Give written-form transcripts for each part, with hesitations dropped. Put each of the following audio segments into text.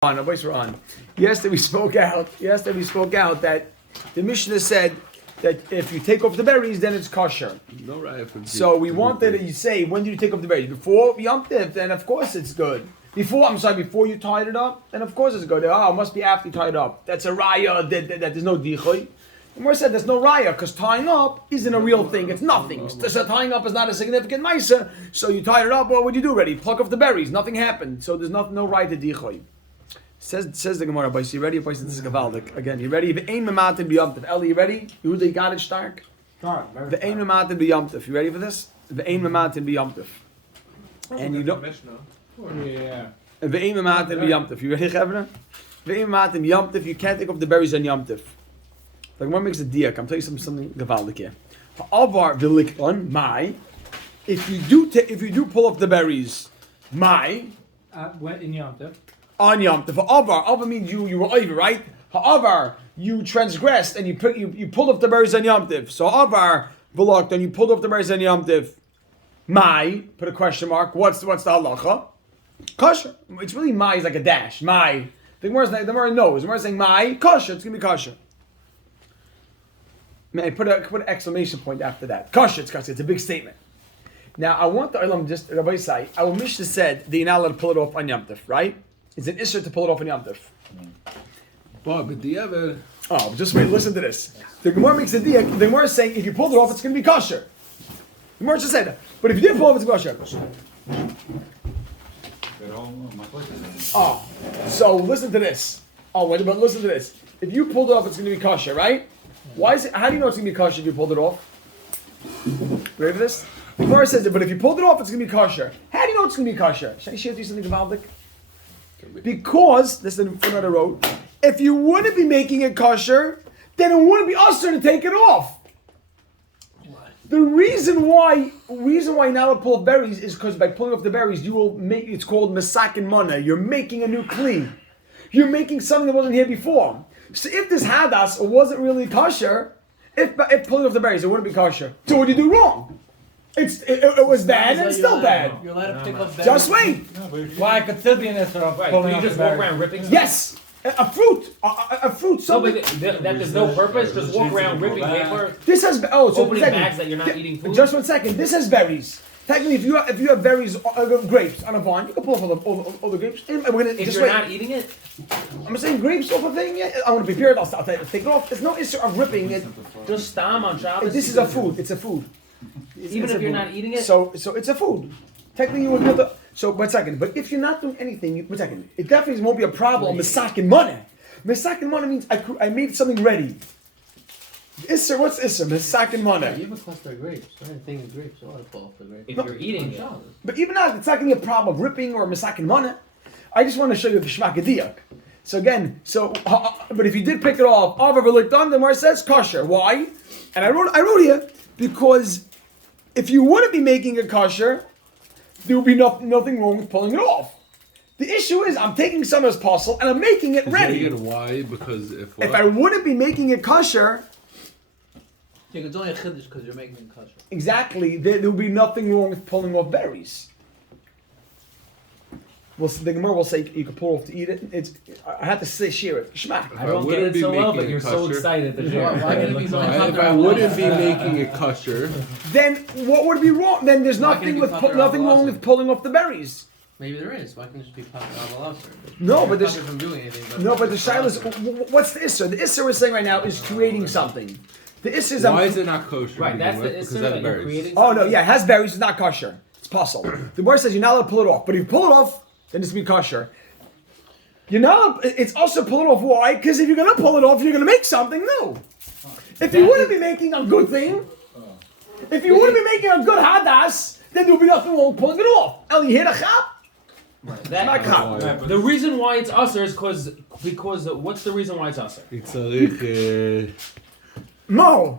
On, we're on. Yesterday we spoke out that the Mishnah said that if you take off the berries, then it's kosher. No raya from So we wanted to say, when do you take off the berries? Before Yom Tiv, then of course it's good. Before you tied it up, then of course it's good. Oh, it must be after you tied it up. That's a raya that there's no dichoy. And we said there's no raya because tying up isn't a real thing. It's nothing. So tying up is not a significant ma'isa. So you tied it up. Well, what do you do? Ready? Pluck off the berries. Nothing happened. So there's no raya to dichoy. Says the Gemara, boys, you ready? Boys, this is Gavaldik. Again, you ready? Ve'ein mematin b'yamtiv. Eli, you ready? Yehuda, you got it, stark? Start. Ve'ein mematin b'yamtiv. You ready for this? Ve'ein mematin b'yamtiv. And you don't... Yeah. Ve'ein mematin b'yamtiv. You ready, Chevra? Ve'ein mematin b'yamtiv. You can't take off the berries on yamtiv. The Gemara makes a diak. I'm telling you something Gavaldik here. Ha'avar v'likon, my. If you do pull off the berries, my. Went in Yom Tov. On Yom Tov. Ha'avar means you were over, right? Ha'avar, you transgressed and you pulled off the berries on Yom Tov. So ha'avar v'lokt, and you pulled off the berries on Yom Tov. My, put a question mark. What's the halacha? Kosher. It's really my is like a dash. My. The Gemara knows. The Gemara is saying my kosher. It's gonna be kosher. May I put an exclamation point after that? Kosher. It's kosher. It's a big statement. Now I want the Olam just Rabbi Sai. Our Mishnah said that you're not allowed to pull it off on Yom Tov, right? It's an issue to pull it off on Yom Tov. But do you ever... Oh, just wait, listen to this. The Gemara makes a deal. The Gemara is saying if you pulled it off, it's going to be kosher. The Gemara just said that. But if you didn't pull it off, it's kosher. Oh, so listen to this. Oh, wait, but listen to this. If you pulled it off, it's going to be kosher, right? Why is it? How do you know it's going to be kosher if you pulled it off? Ready for this? The Gemara says it, but if you pulled it off, it's going to be kosher. How do you know it's going to be kosher? Should I share with you something about it? Because, this is another road, if you wouldn't be making it kosher, then it wouldn't be usher to take it off. The reason why you're not allowed to pull off berries is because by pulling off the berries, you will make, it's called mesakin mana. You're making a new kli. You're making something that wasn't here before. So if this hadas wasn't really kosher, if pulling off the berries, it wouldn't be kosher. So what did you do wrong? It was bad and it's still bad. You're allowed to pick up berries. Just wait. Why? Could still be an issue of Right, you just walk around ripping stuff? Yes, a fruit. So that there's no purpose. Just walk around ripping paper. This has opening bags that you're not eating food. Just 1 second. This has berries. Technically, if you have berries, grapes on a vine, you can pull off all the grapes. If you're not eating it, I'm saying grapes off a thing. Yeah, I want to prepare it. I'll take it off. There's no issue of ripping it. just stam on Shabbos. This is a food. It's a food. Even if you're not eating it. So it's a food. Technically, you would be able to. So 1 second. But if you're not doing anything, 1 second. It definitely won't be a problem. Mesakin money. Mesakin money means I made something ready. Isser, what's Isser? Mesakin money. Even cluster grapes, right? A thing of grapes, so I pull off the grapes. If you're eating it. But even now, it's not going to be a problem of ripping or mesakin money. I just want to show you the shmak diak. So again, but if you did pick it off, done, the Gemara says kosher. Why? And I wrote here because if you wouldn't be making it kosher, there would be nothing wrong with pulling it off. The issue is I'm taking some as puzzle and I'm making it ready. Why? Because if I wouldn't be making it kosher, It's only a chiddush because you're making it kosher. exactly, there would be nothing wrong with pulling off berries. The Gemara will say you can pull off to eat it. I have to say share it. Shmak. I don't get it so well, but you're so excited to share. if I wouldn't be making it kosher, Then what would be wrong? Then there's nothing wrong with pulling off the berries. Maybe there is. Why can't it just be popped out of No, but there's from doing anything. but the shaila is what's the issur? The issur we're saying right now is creating something. The issur is why is it not kosher? Right, that's the because issue that's that you're berries. creating. Oh no, yeah, it has berries. It's not kosher. It's puzzle. The Gemara says you're not allowed to pull it off. But if you pull it off, then it's be kosher. You're not. It's also pull it off. Why? Because if you're gonna pull it off, you're gonna make something new. If you wouldn't be making a good thing, if you wouldn't be making a good hadas, then there would be nothing wrong with pulling it off. El Yehira Chap. The reason why it's usher is because what's the reason why it's usher? It's a Mo,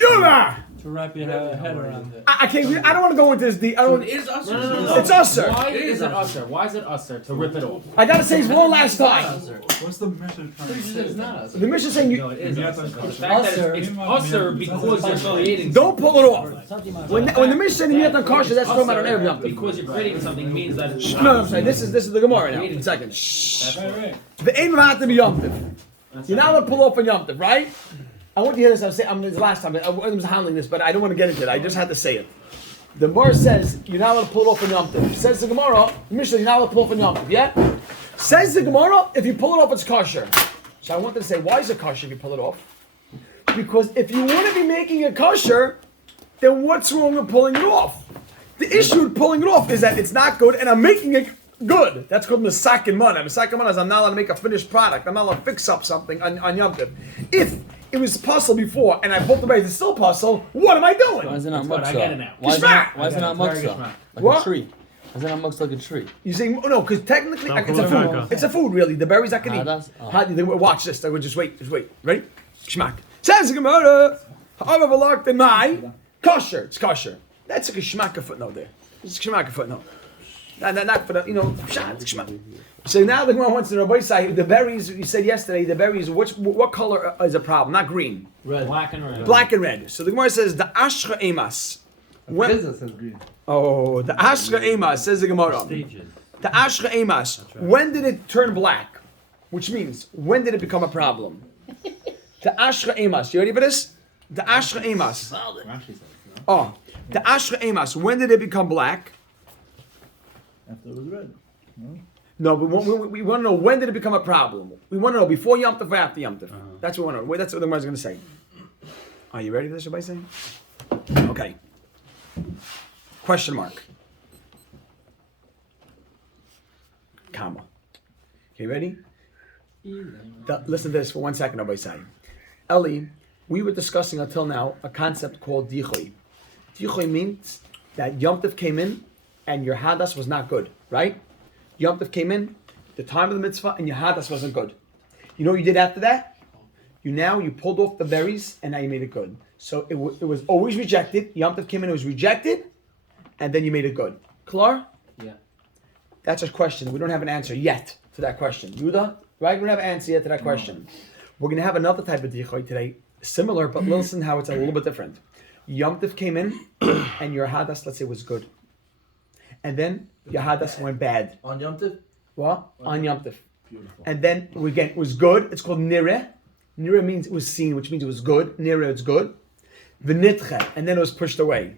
Yura. To wrap your head around it. I can't. I don't want to go into this deep. I So don't. it is us. No. It's usher. Why is it usher? Why is it usher to rip it off? I gotta say this one last time. What's the mission trying to say? It's not us. The mission saying No, you it is usher. The fact that it's usher because you're creating. don't pull it off. When the mission saying you have to kosher, that's talking about an Erev Yom Tov. Because you're creating something means that it's No, I'm saying this is the Gemara now. One second. Right. The aim of to be Yom Tov. You're not allowed to pull off on Yom Tov, right? I want you to hear this. I'm the last time. I was handling this, but I don't want to get into it. I just had to say it. The Gemara says you're not allowed to pull it off on Yom Tov. Says the Gemara, Mishnah, you're not allowed to pull off on Yom Tov. Yeah. Says the Gemara, if you pull it off, it's kosher. So I wanted to say, why is it kosher if you pull it off? Because if you want to be making it kosher, then what's wrong with pulling it off? The issue with pulling it off is that it's not good, and I'm making it good. That's called Masak and Mana. Masak and Mana is I'm not allowed to make a finished product. I'm not allowed to fix up something on Yom Tov. If it was puzzle before, and I pulled the berries, it's still puzzle, what am I doing? Why is it not But I get it muksa? now. Why is it not Very muksa? geschmack. Like What? a tree. Why is it not muksa like a tree? You saying no? Because technically, it's a food. It's a food, really. The berries I can eat. that's- oh. Watch this. I would just wait. Ready? Shmak. Says the Gemara. However, locked in my kosher. It's kosher. That's like a shmaka footnote there. It's a shmaka footnote. Not for the shot. It's shmak. So now the Gemara wants to know. Boy, say the berries. You said yesterday the berries. What color is a problem? Not green. Red. Black and red. Black and red. So the Gemara says the ashra emas. When, Pizza says green. oh, the ashra emas says the Gemara. The ashra emas. When did it turn black? Which means when did it become a problem? The ashra emas. You ready for this? The ashra emas. Oh, the ashra emas. When did it become black? After it was red. No, but we want to know when did it become a problem. We want to know before Yom Tov or after Yom Tov. That's what we want to know. That's what the Gemara is going to say. Are you ready for this? Everybody saying? Okay. Question mark. Comma. Okay, ready? Listen to this for 1 second, everybody say. Eli, we were discussing until now a concept called dichui. Dichui means that Yom Tov came in and your hadas was not good, right? Yom Tov came in, the time of the mitzvah, and your hadas wasn't good. You know what you did after that? You pulled off the berries and now you made it good. So it was always rejected. Yom Tov came in, it was rejected, and then you made it good. Klar? Yeah. That's a question. We don't have an answer yet to that question. Yuda? Right? We don't have an answer yet to that question. We're going to have another type of dichoy today, similar, but listen how it's a little bit different. Yom Tov came in, and your hadas, let's say, was good. And then your hadas went bad. On Yom Tov? What? On Yom Tov. Beautiful. And then, again, it was good. It's called nireh. Nireh means it was seen, which means it was good. Nireh, it's good. V'nitche, and then it was pushed away.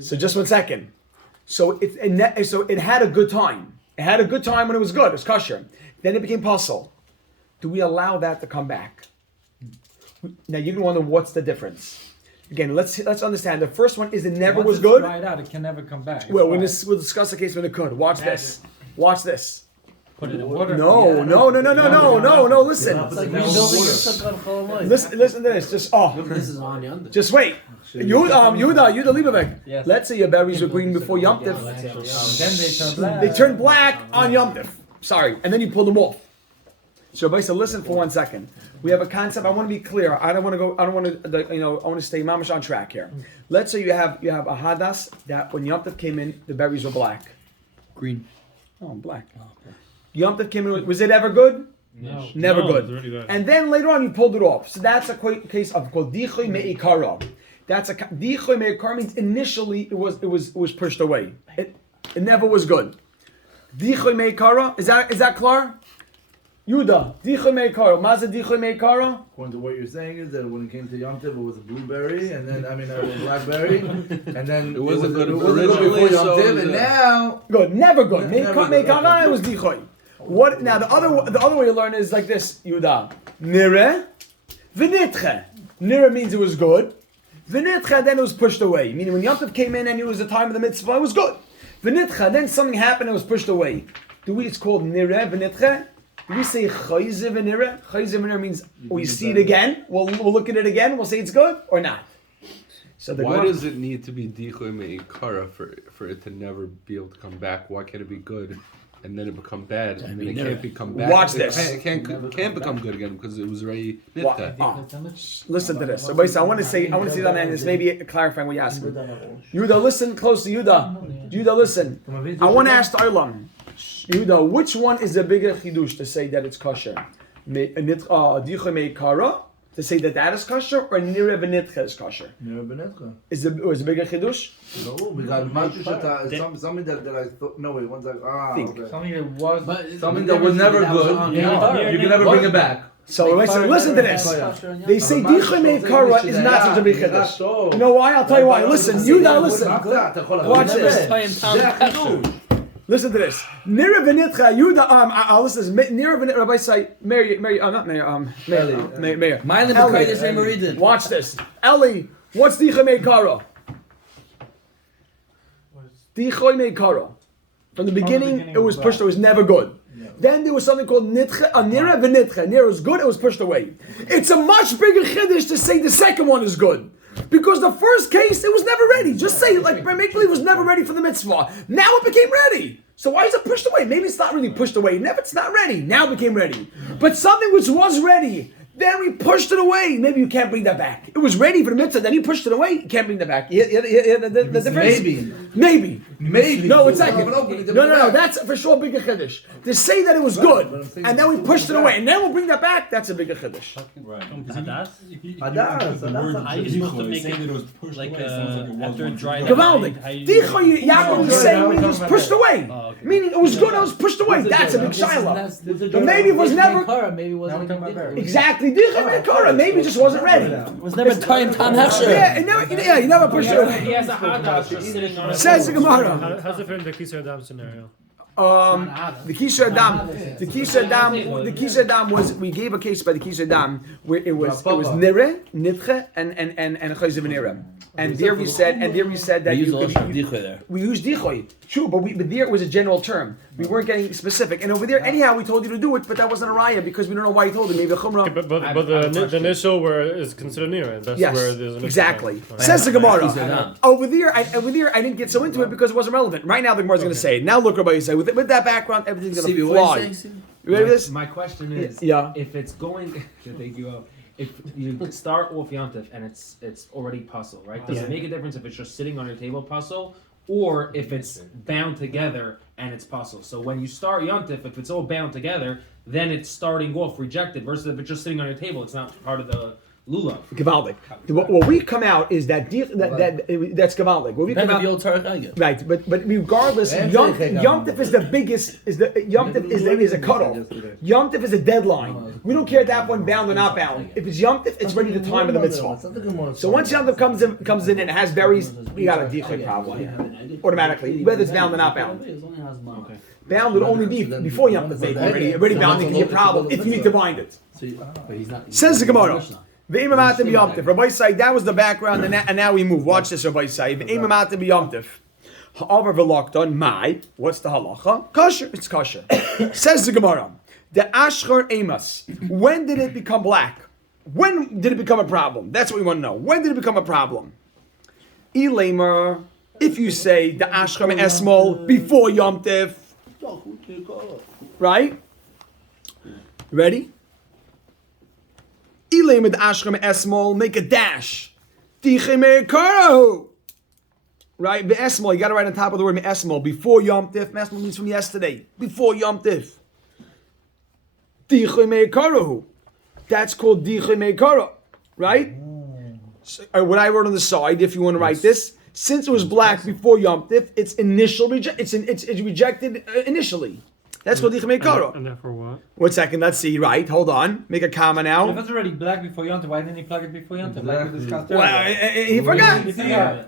So just 1 second. So it had a good time. It had a good time when it was good. It was kosher. Then it became puzzle. Do we allow that to come back? Now you're gonna wonder what's the difference. Again, let's understand. The first one is it never was good. Right out, it can never come back. Well, we'll discuss the case when it could. Watch this. Watch this. Put it in water. No. Listen. It's like rebuilding some kind of whole life. Listen to this. This is on Yom Tov. Just wait. Yehuda Leibovik. Yes. Let's say your berries were green before Yom Tov. Then they turn black. They turn black on Yom Tov. Sorry, and then you pull them off. So, basically, listen for 1 second. We have a concept. I want to be clear. I don't want to go. I don't want to. I want to stay mamish on track here. Let's say you have a hadas that when Yom Tov came in, the berries were black. Green. Oh, black. Yom Tov came in. Was it ever good? No. Never No, good. it's already there. And then later on, you pulled it off. So that's a case of called dichoy me'ikara. That's a dichoy me'ikara means initially it was pushed away. It never was good. Dichoy me'ikara, is that clear? Yuda, dichoy me'ikara. Maza dichoy me'ikara. According to what you're saying is that when it came to Yom Tov, it was a blueberry, and then a blackberry, and then It wasn't good before originally, Yom so Tov, it was and a- now Good, never good. Never good. Me'ikara Okay. was dichoy. What now? The other way to learn is like this. Yuda, nire, v'nitche. Nire means it was good. V'nitche, then it was pushed away. Meaning when Yom Tov came in and it was the time of the mitzvah, it was good. V'nitche, then something happened and it was pushed away. It's called nire v'nitche? Do we say chayze v'nire? Chayze v'nire means we see it again. We'll look at it again. We'll say it's good or not. So Why does it need to be dichoy me'ikara for it to never be able to come back? Why can't it be good and then it become bad, and then it never- can't become bad. Watch this. It can't become good again because it was already What? nitka. Listen to this. So, I want to say that, and this may be clarifying what you're asking. Yuda, listen closely. Yuda, listen. I want to ask the Olam. Yuda, which one is the bigger chidush to say that it's kosher? Dicha meikara, to say that is kosher, or nira v'nitcha is kosher? Nira b'netka. Is a bigger chidush? No, because משהו שאתה, something that I thought, no wait, one second, Think. okay. Something that was. Something that was never good, you can never bring it back. So listen to this. They say dicha meikara is not such a big chidush. You know why? I'll tell you why. Listen, Yuda, listen. Watch this. Listen to this. Nira v'nitcha, Yuda, listen to this. Nira v'nitcha, Rabbi say, Mary, not Mayor, Mayor. Mine and Eli. B'kaidish Maridin. Watch this. Eli, what's dicha meikara? Dicha meikara. From the beginning, it was pushed, it was never good. Then there was something called nitcha, nira v'nitcha. Nira was good, it was pushed away. It's a much bigger chiddush to say the second one is good. Because the first case, it was never ready. Just say, like, make believe was never ready for the mitzvah. Now it became ready. So why is it pushed away? Maybe it's not really pushed away. Never, it's not ready. Now it became ready. But something which was ready, then we pushed it away. Maybe you can't bring that back. It was ready for the mitzvah, then he pushed it away. You can't bring that back. The difference? Maybe. No, it's not. No. That's for sure a bigger chiddush. To say that it was good, and then we pushed it away, and then we'll bring that back, that's a bigger chiddush. Hadas. How you supposed to make it like after it dried out? Gavaldik. Dicha Yaakov is saying meaning it was pushed away. Meaning it was good, it was pushed away. That's a big shiloh. But maybe it was never. Maybe it wasn't Exactly. Dicha meikara. Maybe it just wasn't ready. It was never time Tan Hechsher. Yeah, you never pushed it away. He has a hadas just sitting on. Says the Gemara. How's it from the Kisar Adam scenario? The Kisar Adam was, we gave a case by the Kisar Adam where it was nire, nitche, and chayzev nire. And there we said that We use a lot of dichoy there. we used dichoy. True, but there it was a general term. We weren't getting specific. And over there, anyhow, we told you to do it, but that wasn't a raya because we don't know why he told it. Maybe a chumrah. But the initial where is considered near. That's Yes, where there's an exactly. Says the Gemara. Over there, I didn't get so into it because it wasn't relevant. Right now, the Gemara is going to say. Now look, Rabbi Yisrael, with that background, everything's going to fly. You ready for this? My question is, Yeah. if it's going, thank you. If you start off Yontif and it's already puzzle, right? Does it make a difference if it's just sitting on your table puzzle, or if it's bound together and it's puzzle? So when you start Yontif, if it's all bound together, then it's starting off rejected. Versus if it's just sitting on your table, it's not part of the lulav. Gavaldik. What we come out is that's Gavaldik. What we come Depends on out. the old Tarek Eiger. Right, but regardless, Yom Tif is the biggest. Yom Tif is a cutoff. Yom Tif is a deadline. We don't care at that point bound or not bound. If it's Yom Tif, it's ready the time of the mitzvah. So once Yom Tif comes in and it has berries, we got a dichai problem automatically, whether it's bound or not bound. Bound would only be before Yom Tif, maybe already bound can be a problem if you need to bind it. Says the Gemara. Ve'imamatim yomtiv. Rabbi Said, that was the background, and now we move. Watch this, Rabbi Said. Ve'imamatim yomtiv. Ha'avar v'lokton, mai. What's the halacha? Kosher. It's kosher. Says the Gemara. The ashchar emas. When did it become black? When did it become a problem? That's what we want to know. When did it become a problem? Elamer. If you say the ashchar esmol before yomtiv, right? Ready? Ilay with ashram esmol, make a dash. Tiche me'ekarahu. Right? Esmol, you got to write on top of the word esmol. Before Yom Tif. Esmol means from yesterday. Before Yom Tif. Tiche me'ekarahu. That's called tiche me'ekara. Right? So, what I wrote on the side, if you want to write this, since it was black before Yom Tif, it's rejected initially. That's called Dichem Karo. And therefore what? 1 second, let's see. Right, hold on. Make a comma now. If it's already black before Yontif, why didn't he plug it before Yontif? Like we discussed Well, earlier. he forgot.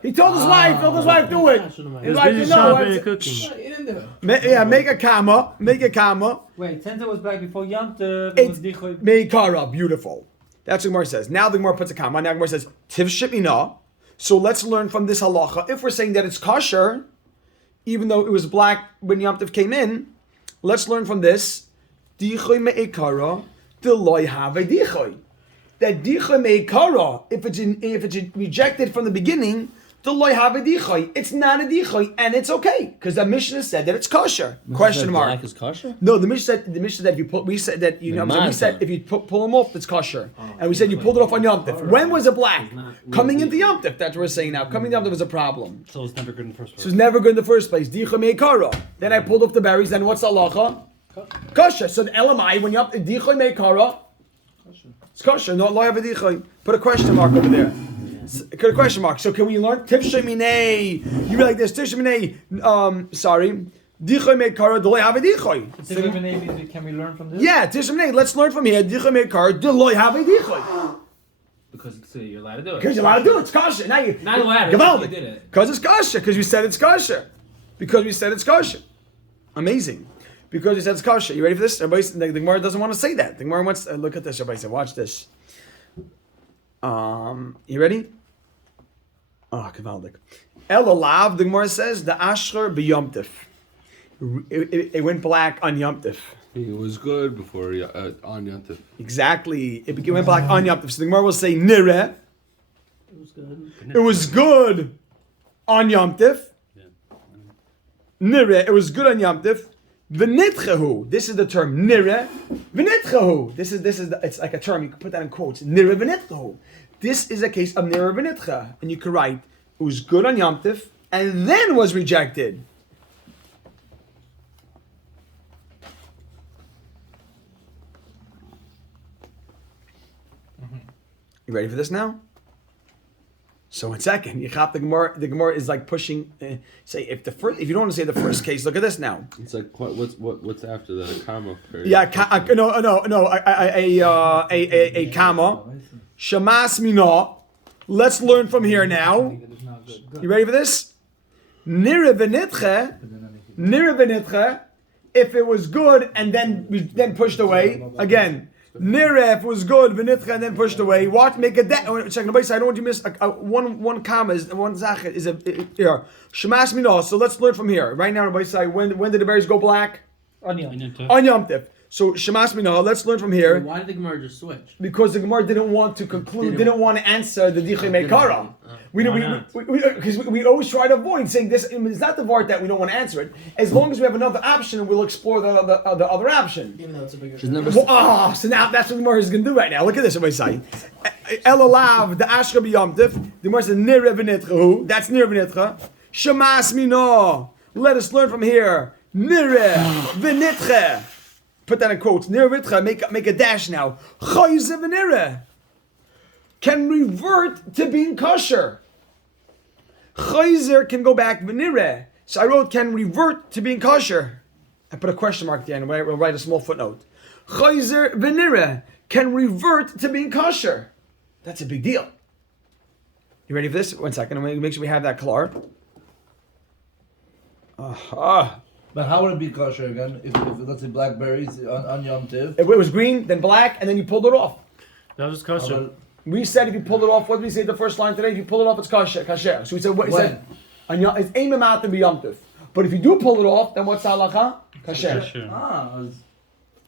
He told his wife. Do it. His wife, you know what? Make a comma. Make a comma. Wait, since it was black before Yontif, it was Dichoy. Meikara, beautiful. That's what Gemara says. Now the Gemara puts a comma. Now Gemara says Tiv Shimina. So let's learn from this halacha. If we're saying that it's kosher, even though it was black when Yom Tov came in, let's learn from this. Dichoy meikara deloy have dichoy. That dichoy meikara, if it's rejected from the beginning, the loy have a dichoy. It's not a dichoy, and it's okay because the Mishnah said that it's kosher. Question mark. Black is kosher? No, the Mishnah said if you pull, we said that you know we said if you pull them off, that's kosher, and we said you pulled it off on Yom Tov. When was it black? Coming into Yom Tov. That's what we're saying now. Coming to Yom Tov was a problem. So it's never good in the first place. So it's never good in the first place. Dichoy meikara. Then I pulled off the berries. Then what's the halacha? Kosher. So the LMI when you have dichoy meikara, it's kosher. No loy have a dichoy. Put a question mark over there. Put a question mark. So can we learn Tifshay Minei? You like this Tifshay Minei? Sorry. Dichoy meikara. Do loy have a dichoy? Can we learn from this? Yeah, Tifshay Minei. Let's learn from here. Dichoy meikara. Do loy have a dichoy? Because you're allowed to do it. Because you're allowed to do it. It's kosher. Now you Not allowed. Gavaldik. You did it. Because it's kosher. Because we said it's kosher. Because we said it's kosher. Amazing. Because we said it's kosher. You ready for this? Everybody, the Gemara doesn't want to say that. The Gemara wants. Look at this. Everybody said, watch this. You ready? Oh, Gavaldik. El Alav. The Gemara says the Ashur b'Yom Tov. It went black on Yom Tov. It was good before on Yantif. Exactly. It went black on Yom Tov. So the Gemara will say Nireh. It was good. It was good on Yom Tov. Nireh. It was good on Yom Tov. V'nitchehu. This is the term. Nireh. V'nitchehu. This is. It's like a term. You can put that in quotes. Nireh v'nitchehu. This is a case of nireh v'nitcha, and you can write it was good on Yom Tov and then was rejected. You ready for this now? So 1 second, you chop the Gemara. The Gemara is like pushing. Say if you don't want to say the first case, look at this now. It's like what's after the comma period? Yeah, a comma. Shamas mina. Let's learn from here now. You ready for this? Nira v'nitche. If it was good and then pushed away again. Nira, if it was good, v'nitcha, and then pushed away. What? Make a dash. Check. Nobody say I don't want you to miss one comma. One zachet is here. Shemas mina. So let's learn from here. Right now, everybody say when did the berries go black? On Yom Tov. On Yom Tov. So Shemas mina. Let's learn from here. Why did the Gemara just switch? Because the Gemara didn't want to conclude. Didn't want to answer the dichei meikara. Because we always try to avoid saying this. It's not the part that we don't want to answer it. As long as we have another option, we'll explore the other option. Even though it's a bigger. So now that's what the Gemara is going to do right now. Look at this. Everybody say, El alav the ashra b'yom tiv. The Gemara says nir v'nitcha. That's nir v'nitcha. Shemas mina. Let us learn from here. Nir v'nitcha. Put that in quotes. Nir v'nitcha. Make a dash now. Chayze v'nireh. Can revert to being kosher. Chayzer can go back v'nireh. So I wrote can revert to being kosher. I put a question mark at the end. We'll write a small footnote. Chayzer v'nireh can revert to being kosher. That's a big deal. You ready for this? 1 second. I'm going to make sure we have that clear. But how would it be kosher again if let's say blackberries on Yom Tiv? If it was green, then black, and then you pulled it off. That was kosher. We said if you pull it off, what did we say the first line today? If you pull it off, it's kasher. So we said what? When? It's aimim out to be Yom Tov. But if you do pull it off, then what's halacha? Kasher.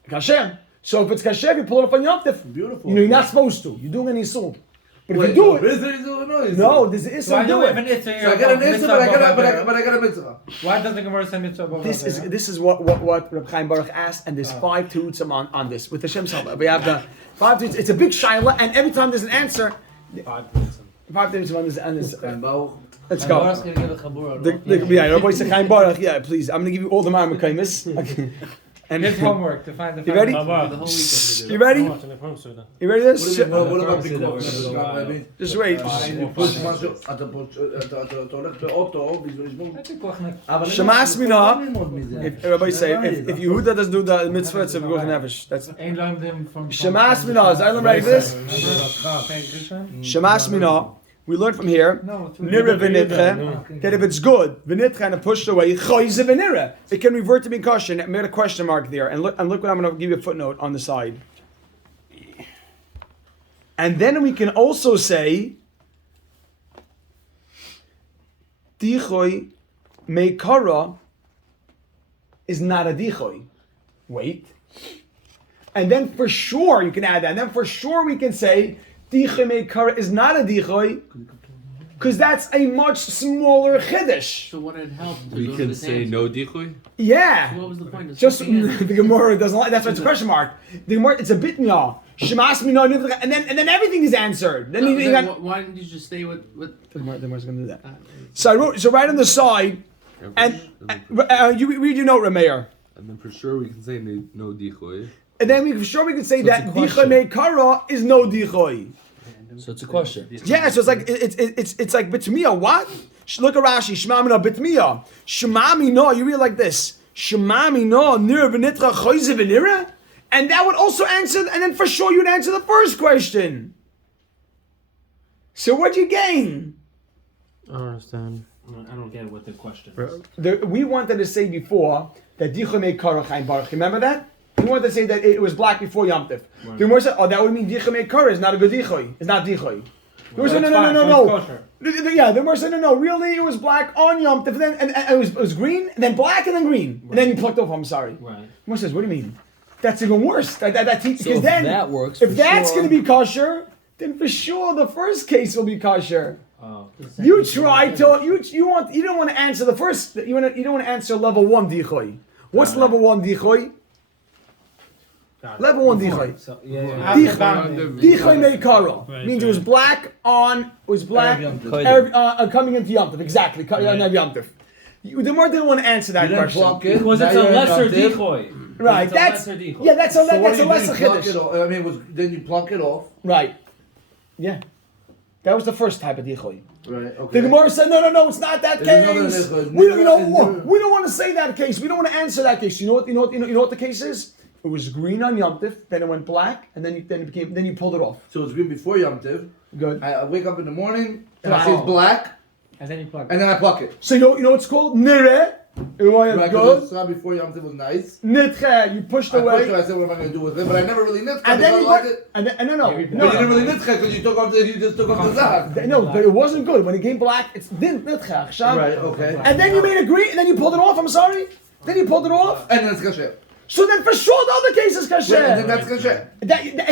Kasher. So if it's kasher, you pull it off on Yom Tov. Beautiful. You know you're not supposed to. You're doing an isur. But if you do it, no, this is Why isur. do Do we have it. an Itzer So I got an Isser, but I got a mitzvah. Why does the Gemara say mitzvah above This that? is what Reb Chaim Baruch asked, and there's 5 terutzim on this with the Shem's help. We have the 5 terutzim. It's a big shaila, and every time there's an answer, 5 terutzim on this. Let's go. Baruch's gonna give a chabura. Nobody say Chaim Baruch. Yeah, please. I'm going to give you all the Marmakaimis. Okay. And His homework to find the. You ready? The whole weekend. You ready? You ready for this? What about the Just wait. Shamas mina. If everybody say, if Yehuda doesn't do the mitzvah, it's a Ruach Nefesh. That's Shamas mina. Is everyone ready for this? Shamas mina. We learn from here, nira v'nitche, that if it's good, v'nitche and pushed away, chayze v'nira, it can revert to being kosher. And I made a question mark there, and look what I'm going to give you a footnote on the side. And then we can also say, dichoy meikara is not a dichoy. Wait. And then for sure you can add that. And then for sure we can say, dichoy meikara is not a dichoy because that's a much smaller chiddush. So what had helped? To We go to can this say answer? no dichui. Yeah. So what was the point? Of Just switching answers? the Gemara doesn't like. That's why it's a question mark. The Gemara, it's a bitnya. Shemas mina, and then everything is answered. Then No, you then got. why didn't you just stay with? The Gemara's going to do that. So I wrote. So right on the side, and you read your note, Rameir. And then for sure we can say no dichui. And then we can say So that it's a dichoy question. meikara is no dichoy. So it's a question. Yeah, so it's like it's like bitmiya. What? Look at Rashi. Shema mina bitmiya. Shema mina. You read it like this. Shema mina nir v'nitra choyze v'nira. And that would also answer. And then for sure you'd answer the first question. So what'd you gain? I don't understand. I don't get what the question is. We wanted to say before that dichoy meikara chaim baruch. Remember that? We wanted to say that it was black before Yom Tif. Right. The Gemara said, "Oh, that would mean dichoy meikara is not a good dichoy. It's not dichoy." The Gemara said, That's "No. fine, so it's kosher. Yeah, the Gemara said, "No. Really, it was black on Yom Tif, then and it was green, and then black, and then green, and then you plucked off. I'm sorry." Right. The Gemara says, "What do you mean? That's even worse. Because So if then that works, if for that's sure- going to be kosher, then for sure the first case will be kosher." Oh. You tried to you don't want to answer the first. You don't want to answer level 1 dichoy. What's level 1 dichoy? Level 1 dichoy. So, yeah. Dichoy meikara means it was black coming into Yom Tov. Exactly, on Yom Tov. The Gemara didn't want to answer that You didn't question. plunk it. Because now it's a you're in lesser Yom Tif. decoy. Right, It's a that's lesser decoy. yeah, that's a So what that's do a you do? lesser You plunk chiddush. it off. I mean, then you plunk it off. Right. Yeah. That was the first type of dichoy. Right. The Okay. Gemara said, no, it's not that There's another case. dichoy. We don't, Never- we don't want to say that case. We don't want to answer that case. You know what the case is? It was green on Yom Tif, then it went black, and then you pulled it off. So it's green before Yom Tiv. Good. I wake up in the morning and I Wow. see it's black, And then you plug it. and then I pluck it. So you know what it's called? Nire. Right, Good. because the before Yom Tiv was nice. Nitche. You pushed I pushed away. it. I said, "What am I going to do with it?" But I never really nitcha. And then I you like put, it. and then, no, But you didn't really nitcha because you just took off the zach. no, but it wasn't good. When it came black, it's didn't nitche. Achshav. Right. Okay. And then you made it green, and then you pulled it off. I'm sorry. Then you pulled it off. And then it's kasher. So then for sure the other case is And then kasher. that's kasher.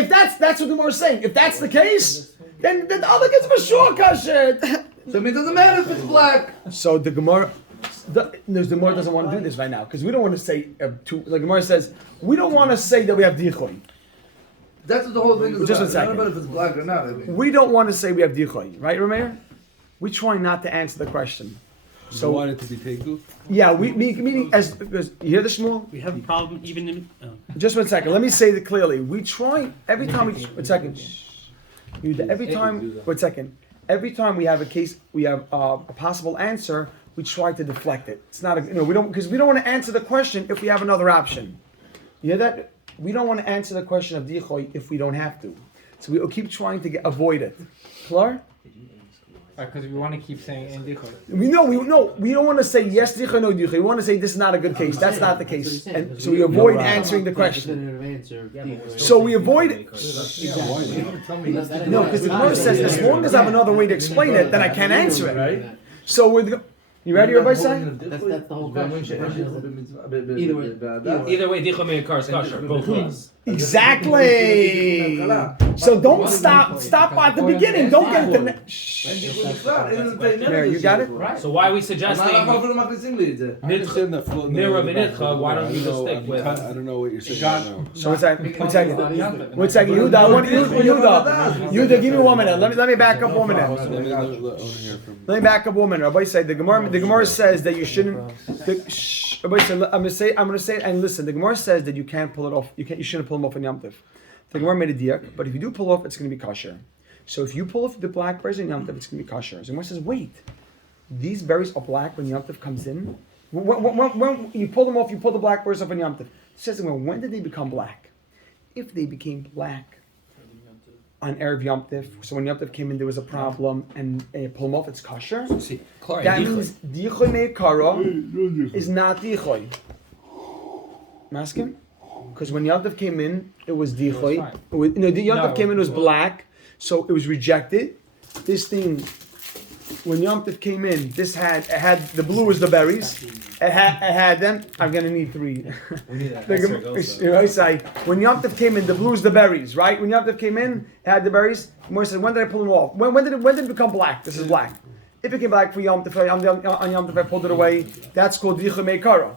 If that's what the Gemara is saying. If that's the case, then the other case is for sure kasher. So it doesn't matter if it's black. So the Gemara, the Gemara doesn't want to do this right now because we don't want to say like Gemara says we don't want to say that we have dichoy. That's what the whole thing is Just about. a It's not second. about if it's black or not. I mean. We don't want to say we have dichoy, right, Rameir? We try not to answer the question. So want it to be tegu? Yeah, we meaning as because you hear the Shmuel? We have a problem even in. Just 1 second. Let me say it clearly. We try every time we 1 second. Every time 1 second. Every time we have a case, we have a possible answer. We try to deflect it. It's not we don't because we don't want to answer the question if we have another option. You hear that? We don't want to answer the question of dichoy if we don't have to. So we'll keep trying to avoid it. Clear? Because we want to keep saying in dichoy. We don't want to say yes dichoy, no dichoy. We want to say this is not a good case. That's not the case, and so we avoid answering the question. So we avoid it. No, because the Gemara says as long as I have another way to explain it, then I can't answer it. Right. So you ready, everybody? Say. That's the whole question. Either way, dichoy meikar is kosher. Both ways. Exactly. So don't stop. Stop at the beginning. Don't get into. Mary, you got it. So why are we suggesting I understand that flow. Nira v'nitcha? Why don't you just stick with? I don't know what you're saying. Right now. So 1 second. 1 second. 1 second. Yehuda, give me 1 minute. Let me back up 1 minute. Let me back up 1 minute. Rabbi said the Gemara says that you shouldn't. Rabbi said I'm gonna say it and listen. The Gemara says that you can't pull it off. You shouldn't pull them off in Yom Tov. The Gemara made a diak, but if you do pull off, it's going to be kosher. So if you pull off the black berries in Yom Tov, it's going to be kosher. So the Gemara says, wait, these berries are black when Yom Tov comes in. When you pull them off, you pull the black berries off in Yom Tov. It says, well, when did they become black? If they became black on Erev Yom Tov, so when Yom Tov came in, there was a problem, and pull them off, it's kosher. See, Clark, That means dichoy meikara is not dichoy. Masking? Because when Yom Tov came in, it was dichoy. The Yom Tov came in, it was black, so it was rejected. This thing, when Yom Tov came in, it had the blue was the berries. It had them. I'm gonna need 3. When Yom Tov came in, the blue was the berries, right? When Yom Tov came in, it had the berries. Gemara said, when did I pull them off? When did it become black? This is black. If it came back for Yom Tov, on Yom Tov I pulled it away, that's called Dicha Meikara.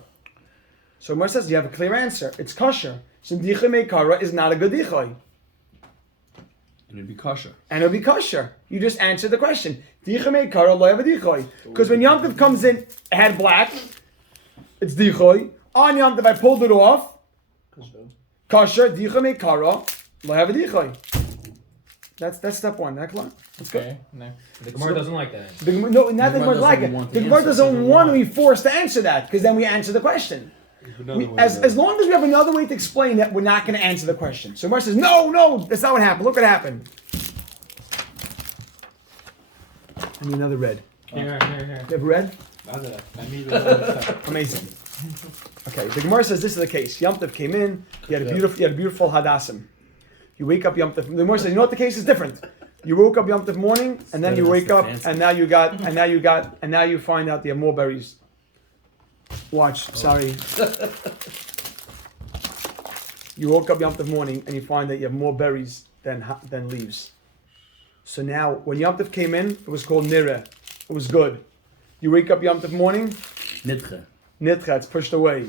So Gemara says you have a clear answer. It's kosher. So Dicha Meikara is not a good Dicha. And it'd be kosher. And it'll be kosher. You just answered the question. Dicha Meikara lo have a Dicha. Because when Yom Tov comes in, it had black, it's Dicha. On Yom Tov I pulled it off. Kosher, Dicha Meikara lo have a Dicha. That's step one. That's good. Okay, next. The Gemara doesn't like that. No, not the Gemara like it. The Gemara doesn't want to be forced to answer that because then we answer the question. As long as we have another way to explain that, we're not going to answer the question. So Gemara says, no, that's not what happened. Look what happened. I need another red. Here. You have red? I need another step. Amazing. Okay, the Gemara says this is the case. Yom Tov came in. You had a beautiful hadassim. You wake up Yom Tov. The Gemara says, you know what? The case is different. You woke up Yom Tov morning, and then you wake up, and now you find out you have more berries. Watch, sorry. You woke up Yom Tov morning, and you find that you have more berries than leaves. So now, when Yom Tov came in, it was called nireh. It was good. You wake up Yom Tov morning, Nitche. it's pushed away.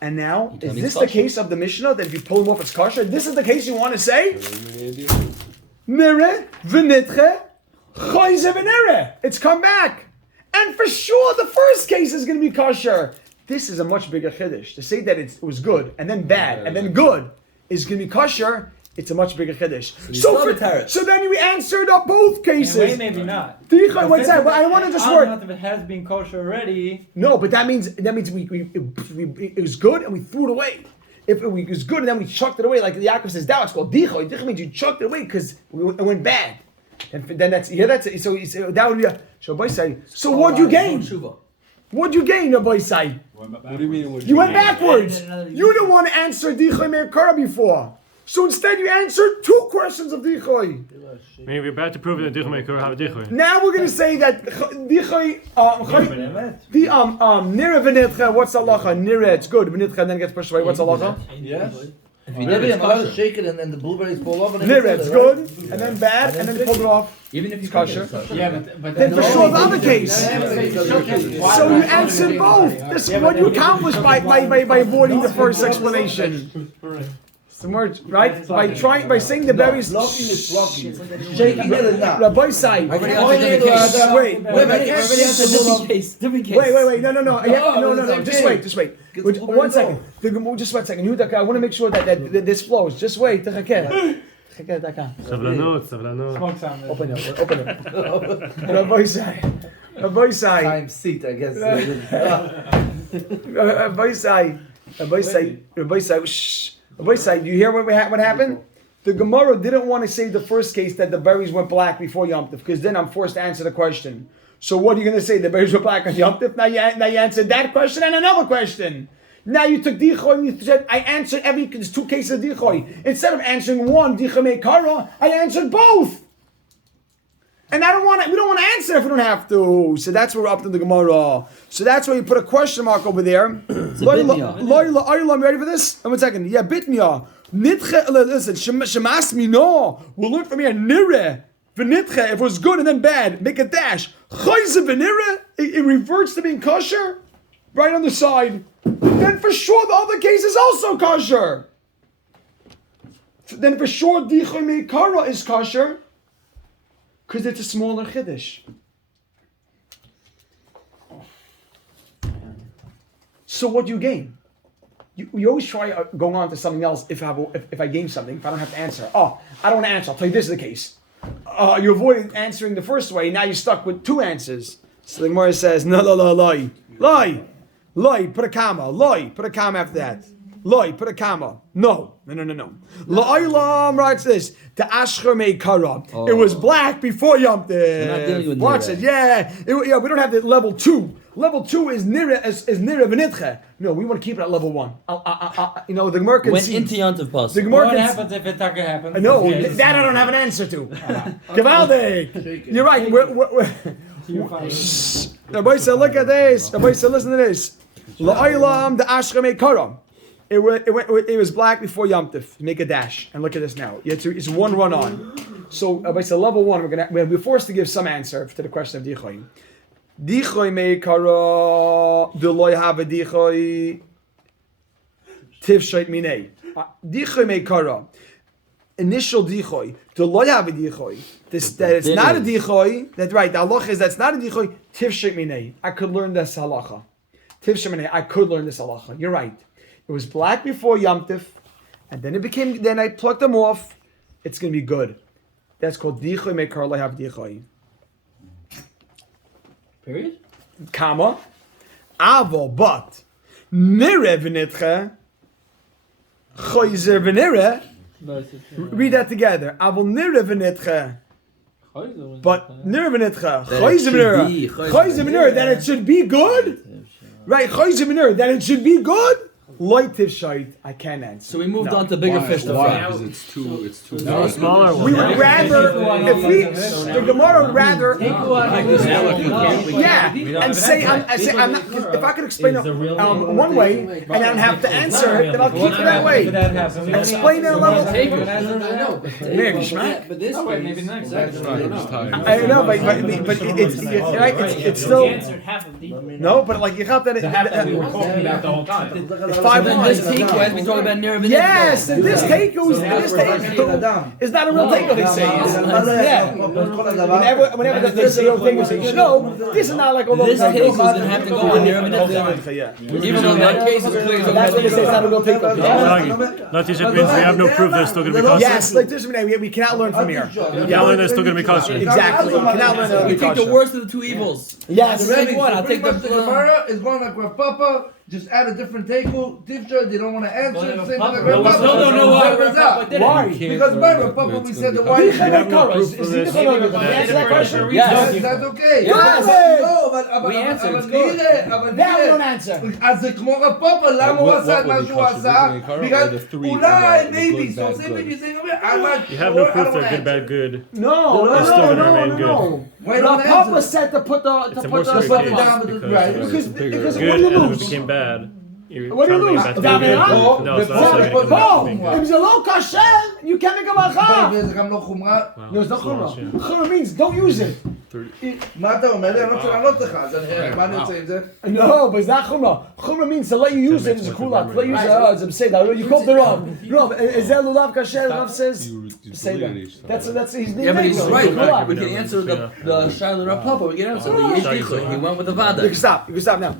And now, You is tell me this it's the kosher? case of the Mishnah that if you pull them off, it's kosher? This is the case you want to say? Nireh, v'nitche, choyze v'nireh. It's come back. And for sure, the first case is going to be kosher. This is a much bigger chiddush. To say that it was good, and then bad, and then good is going to be kosher, it's a much bigger chiddush. So then we answered up both cases. In a way, maybe not. Wait, but I don't want to just work. If it has been kosher already. No, but that means it was good and we threw it away. If it was good and then we chucked it away, like Yaakov says, now it's called dichoy. Dichoy means you chucked it away because it went bad. And then that's it. So that would be a. So boy say. So what'd you gain? What'd you gain, boy say? What do you mean? You went backwards. You didn't want to answer dichoy me'akara before. So instead you answered two questions of dichoy. Meaning we're about to prove that dichoy me'akara have a dichoy. Now we're going to say that dichoy nireh v'nitche. What's halacha? Nireh, it's good. V'nitche then gets pushed away. What's halacha? Yes. If you never to shake it and the blueberries fall off. Nireh, it's good, and then bad, and then you pull it off. Even if you kosher. Yeah, but Then for sure the other case. So you answered both. This is what you accomplished by avoiding the first explanation. Some words, right? By saying the berries. Blocking is blocking. Shaking it is not. Rabbi side. Wait. No. Just wait. One second. Just 1 second. Yehuda, I want to make sure that this flows. Just wait. סבלנות. smoke sound. Open it. Rabbi side. Time seat, I guess. Rabbi side. Shh. Rabbi side. Do you hear what happened? The Gemara didn't want to say the first case that the berries went black before Yom Tov, because then I'm forced to answer the question. So what are you going to say? The berries were black on Yom Tov? Now you answered that question and another question. Now you took dichoy and you said, I answered there's two cases of dichoy. Instead of answering one, dichoy me'akara, I answered both. And we don't want to answer if we don't have to. So that's where we're up to the Gemara. So that's why you put a question mark over there. Are you ready for this? 1 second. Yeah, bitnya. Listen, shemas mino. We'll learn from here. Nireh. V'nitche. If it was good and then bad, make a dash. Chayze v'nireh. It reverts to being kosher. Right on the side. Then for sure the other case is also kosher. Then for sure dichoy me'akara is kosher. Because it's a smaller chiddush. So what do you gain? You always try going on to something else if I gain something, if I don't have to answer. Oh, I don't want to answer. I'll tell you this is the case. You avoided answering the first way, now you're stuck with two answers. So the Gemara says, no, lie. Put a comma. Lie, put a comma after that. Lie, put a comma. No. La'aylam writes this. The Ashcher Meikara. It was black before Yom Tov. Watch it. Yeah. We don't have the level 2. Level 2 is nireh v'nitche. No, we want to keep it at level 1. The Gemara can went into Yom Tov Pas. What happens if it happens? No, that I don't have an answer to. Gewaldig. You're right. Rabbi said, look at this. Rabbi said, listen to this. La'aylam the Ashcher Meikara. It was black before Yom Tov. Make a dash. And look at this now. It's one run on. So by level one, we'll be forced to give some answer to the question of dichoy. Dichoy me kara deloy have a dichoy tivshait minei. Dichoy me kara. Initial dichoy deloy have a dichoy. That it's not a dichoy. That's right. The halacha is that's not a dichoy. Tivshait minei. I could learn this halacha. Tivshait minei. I could learn this halacha. You're right. It was black before Yom Tif, and then it became. Then I plucked them off. It's going to be good. That's called dichoy me kara deloy have dichoy. Period. Comma, avo, but nire v'nitche, choyzer v'nire. Read that together. Avo nire v'nitche, but nire v'nitche, choyzer v'nire, choyzer v'nire. That it should be good, right? Choyzer v'nire. That it should be good. Light tivshait, I can't answer. So we moved on to bigger fish to fry. Because it's too. No, smaller one. We would rather, if we, the Gemara would rather, yeah, and say, I'm not, if I could explain it one way, and I don't have to answer it, then I'll keep it that way. Explain it a level. But this maybe next. I know, but it's still, no, but like you have The half that we were that, talking about the whole time. it's 5 This takeaway has been talking about near the Yes, and this takeout is not a real takeout, they say. Yeah. Whenever there's a real thing, we say, you know, this is not like all those This takeaway is going to have to go on near the Yeah. Even though that case is clear. That's what they say, it's not a real takeout. Not means we have no proof they're still going to be kosher. Yes, like this, we cannot learn from here. We can't learn they're still going to be kosher. Exactly. We cannot learn that We take the worst of the two evils. Yes. Take one. I'll take The the. Gemara is going like Rav Papa. Just add a different takeout. Tivsha, they don't want to answer. Same thing like No, Rav we Papa. still don't know why Rav Papa did it. Why? Because by Rav Papa we said the white. Is that question? Yes. That's okay. Yes. No, but We answered, it's good. That we don't answer. אז זה כמו רב פאפה, למה הוא עשה את מה שהוא עשה? בגלל אולי, maybe, so say maybe you're saying, I'm not You have no proof they're good, bad, good. No, It's still gonna remain no. Why Rav don't Papa answer? said to put the It's a to more put the severe it case down with the- because right. it was because good what do and you then it lose? became bad. You're What do you trying to lose? make that to be good. Daveran? No, it's not saying it can be If good. it's a low kasher, you can't make a bracha. וזה גם לא חומרה. No, it's not chumrah. Chumrah means don't use it. מה אתה אומר לי? אני לא רוצה לענות לך, אז מה אני רוצה עם זה? No, but it's not chumrah. Chumrah means to let you use it is a kula. To let you use it, it's a beseda. You called the Rav. Rav, is that lulav kasher? Rav says beseda. That's his name. Yeah, but he's right. Kula. We can answer the Shiloh Rav Papa. We can answer the Yesh Dichoy. He went with the Vada. You can stop. You can stop now.